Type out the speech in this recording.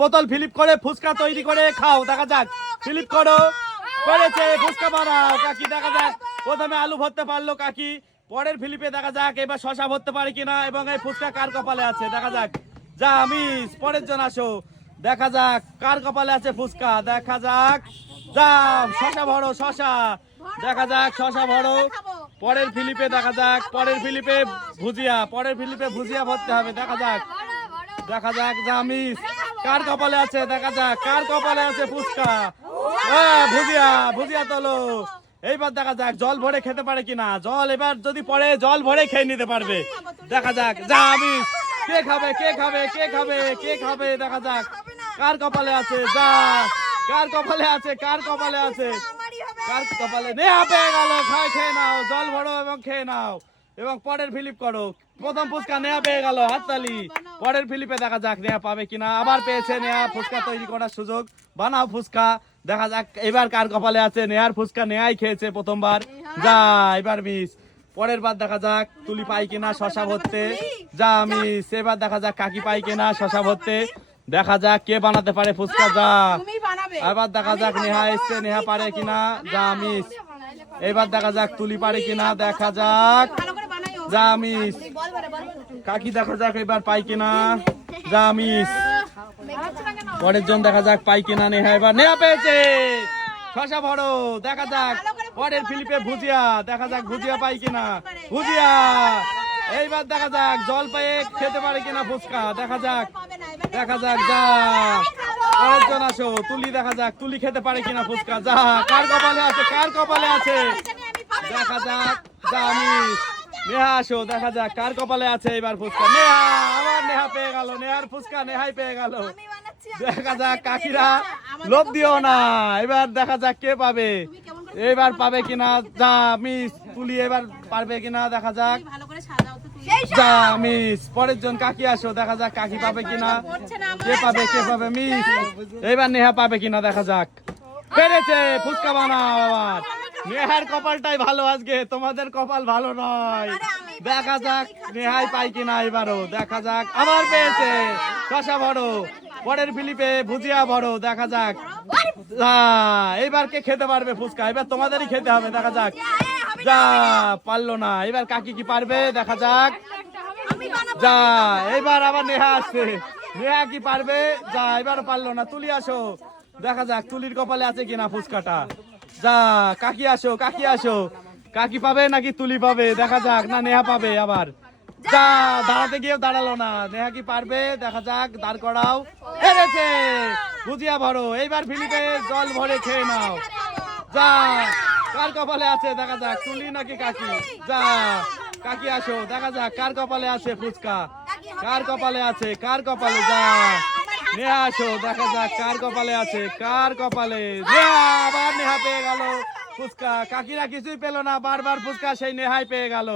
বোতল ফিলিপ করে ফুচকা তৈরি করে খাও, দেখা যাক। ফিলিপ করো। করেছে, ফুচকা বানাও, কাকি, দেখা যাক। প্রথমে আলু ভরতে পারল কাকি, পরের ফিলিপে দেখা যাক এবার শশা ভরতে পারে কিনা এবং এই ফুচকা কার কপালে আছে, দেখা যাক। যা, মিস, পরের জন আসো। দেখা যাক কার কপালে আছে ফুচকা, দেখা যাক। যা, শশা ভরো, শশা। দেখা যাক, শশা ভরো। পরের ফিলিপে দেখা যাক, পরের ফিলিপে ভুজিয়া, পরের ফিলিপে ভুজিয়া ভরতে হবে, দেখা যাক। দেখা যাক জামিস কার কপালে আছে? দেখা যাক। কার কপালে আছে ফুচকা? ভুজিয়া ভুজিয়া তোলো এইবার দেখা যাক জল ভরে খেতে পারে কিনা। জল এবার যদি পড়ে জল ভরে খেয়ে নিতে পারবে। দেখা যাক যা আমি কে খাবে কে খাবে কে খাবে কে খাবে দেখা যাক। কার কপালে আছে? যা। কার কপালে আছে? কার কপালে আছে? কার কপালে? নেহা পেয়ে গেল। খাই খেয়ে নাও। জল ভরো এবং খেয়ে নাও। এবং পরের ফিলিপ করো। প্রথম ফুচকা নেহা পেয়ে গেল হাততালি। পরের ফিলিপে দেখা যাক নেহা পাবে কিনা। আবার পেয়েছে নেহা ফুচকা তৈরি করার সুযোগ। বানাও ফুচকা। দেখা যাক এবার কার কপালে আছে। নেহার ফুচকা নেহাই খেয়েছে প্রথমবার। যা, এবার মিস পরের বার দেখা যাক তুলি পাই কিনা শশা ভরতে। যা মিস এবার দেখা যাক কাকি পাই কিনা শশা ভরতে। দেখা যাক কে বানাতে পারে ফুচকা। যা। এবার দেখা যাক নেহা এসছে, নেহা পারে কিনা। যা মিস এবার দেখা যাক তুলি পারে কিনা। দেখা যাক। যা কাকি দেখা যাক এবার পাই কিনা। যা মিস পরের জন দেখা যাক পাই কিনা নেহা এবার। নেহা পেয়েছে। শশা বড় দেখা যাক। পরের ফিলিপে ভুজিয়া, দেখা যাক ভুজিয়া পাই কিনা। ভুজিয়া, এইবার দেখা যাক জল পেয়ে খেতে পারে কিনা ফুচকা। দেখা যাক দেখা যাক, যা। পরের জন আসো, তুলি দেখা যাক, তুলি খেতে পারে কিনা ফুচকা। যা, কার কপালে আছে, কার কপালে আছে? দেখা যাক যা নেহা আসো দেখা যাক কার কপালে আছে এবার ফুচকা। নেহা আবার নেহা পেয়ে গেল নেহার ফুচকা নেহাই পেয়ে গেল। দেখা যাক কাকিরা লোভ দিও না। এবার দেখা যাক কে পাবে। এবার পাবে কিনা যা মিস তুলি এবার পারবে কিনা দেখা যাক। ভালো করে সাজাও তো তুমি। যা মিস পরের জন কাকি আসো দেখা যাক কাকি পাবে কিনা। কে পাবে কে পাবে মিস। এবার নেহা পাবে কিনা দেখা যাক। পেরেছে ফুচকা বানাও আবার। নেহার কপালটাই ভালো আজকে তোমাদের কপাল ভালো নয়। দেখা যাক নেহাই পাই কিনা এবারও দেখা যাক। আবার পেয়েছে শশা বড় পরের ফিলিপে ভুজিয়া বড় দেখা যাক। যা, এইবার কে খেতে পারবে ফুচকা? এবার তোমাদেরই খেতে হবে দেখা যাক। যা পারল না। এবার কাকি কি পারবে? দেখা যাক। যা এবার আবার নেহা আসছে। নেহা কি পারবে? যা এবার পারল না। তুলি আসো। দেখা যাক তুলির কপালে আছে কিনা ফুচকাটা। যা, কাকি আসো কাকি আসো। কাকি পাবে নাকি তুলি পাবে? দেখা যাক, না নেহা পাবে আবার। যা, দাঁড়াতে গিয়েও দাঁড়াল না। নেহা কি পারবে? দেখা যাক, দাঁড় করাও। হেরেছে! বুঝিয়া ভরো, এইবার ফিলিপে জল ভরে খেয়ে নাও। যা, কার কপালে আছে? দেখা যাক, তুলি নাকি কাকি? যা, কাকি আসো, দেখা যাক, কার কপালে আছে ফুচকা? কার কপালে আছে? কার কপালে? যা। নেহা আসো দেখা যাক কার কপালে আছে কার কপালে? আবার নেহা পেয়ে গেল। ফুচকা কাকিরা কিছুই পেল না বারবার ফুচকা সেই নেহাই পেয়ে গেল।